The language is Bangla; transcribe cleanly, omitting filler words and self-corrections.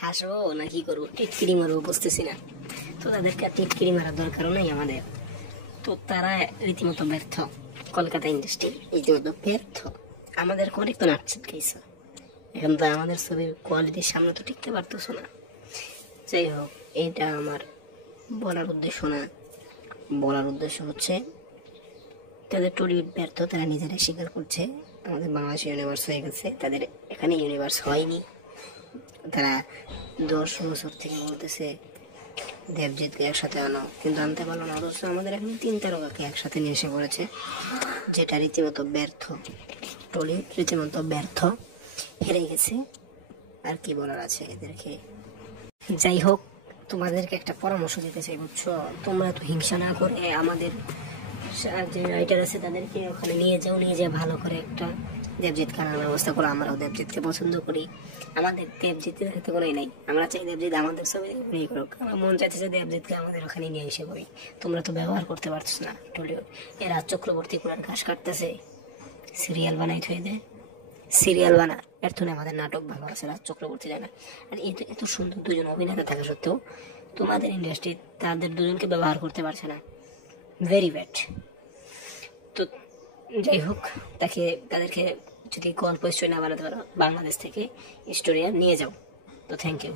হাসবো না কি করবো, টিটকিরি মারবো বুঝতেছি না। তো তাদেরকে আর টিটকিরি মারার দরকারও নেই আমাদের। তো তারা রীতিমতো ব্যর্থ, কলকাতা ইন্ডাস্ট্রি রীতিমতো ব্যর্থ। আমাদের অনেক তো নাচ ছিটকাইছো, এখন তো আমাদের ছবির কোয়ালিটির সামনে তো টিকতে পারতেছো না। যাই হোক, এটা আমার বলার উদ্দেশ্য না। বলার উদ্দেশ্য হচ্ছে তাদের টলিউড ব্যর্থ, তারা নিজেরাই স্বীকার করছে। আমাদের বাংলাদেশ ইউনিভার্স হয়ে গেছে, তাদের এখানে ইউনিভার্স হয়নি। তারা 10 বছর থেকে বলতেছে দেবজিৎকে একসাথে আনো, কিন্তু আনতে পারলো না। অথচ আমাদের এখানে 3 তারকাকে একসাথে নিয়ে এসে পড়েছে, যেটা রীতিমতো ব্যর্থ। টলিউড রীতিমতো ব্যর্থ, হেরে গেছে। আর কি বলার আছে এদেরকে। যাই হোক, তোমাদেরকে একটা পরামর্শ দিতে চাই, বুঝছো? তোমরা তো হিংসা না করে আমাদের যে রাইটার আছে তাদেরকে ওখানে নিয়ে যাও, নিয়ে যেয়ে ভালো করে একটা দেবজিৎ খানার ব্যবস্থা করো। আমরাও দেবজিৎকে পছন্দ করি, আমাদের দেবজিতের ক্ষেত্রে কোনোই নেই। আমরা চাই দেবজিৎ আমাদের ছবি নিয়ে করুক, আমার মন চাইতেছে দেবজিৎকে আমাদের ওখানে নিয়ে এসে করি। তোমরা তো ব্যবহার করতে পারছো না টলিউড। এরা চক্রবর্তী কোরআন ঘাস কাটতেছে, সিরিয়াল বানাই থই দে, সিরিয়াল বানা। এর তো আমাদের নাটক ভালো আছে, রাজ চক্রবর্তী জানা। আর এত এত সুন্দর দুজন অভিনেতা থাকা সত্ত্বেও তোমাদের ইন্ডাস্ট্রি তাদের দুজনকে ব্যবহার করতে পারছে না। Very bad. তো যাই হোক, তাদেরকে যদি গল্প স্টোরি না বানাতে পারো, বাংলাদেশ থেকে স্টোরি নিয়ে যাও। তো থ্যাংক ইউ।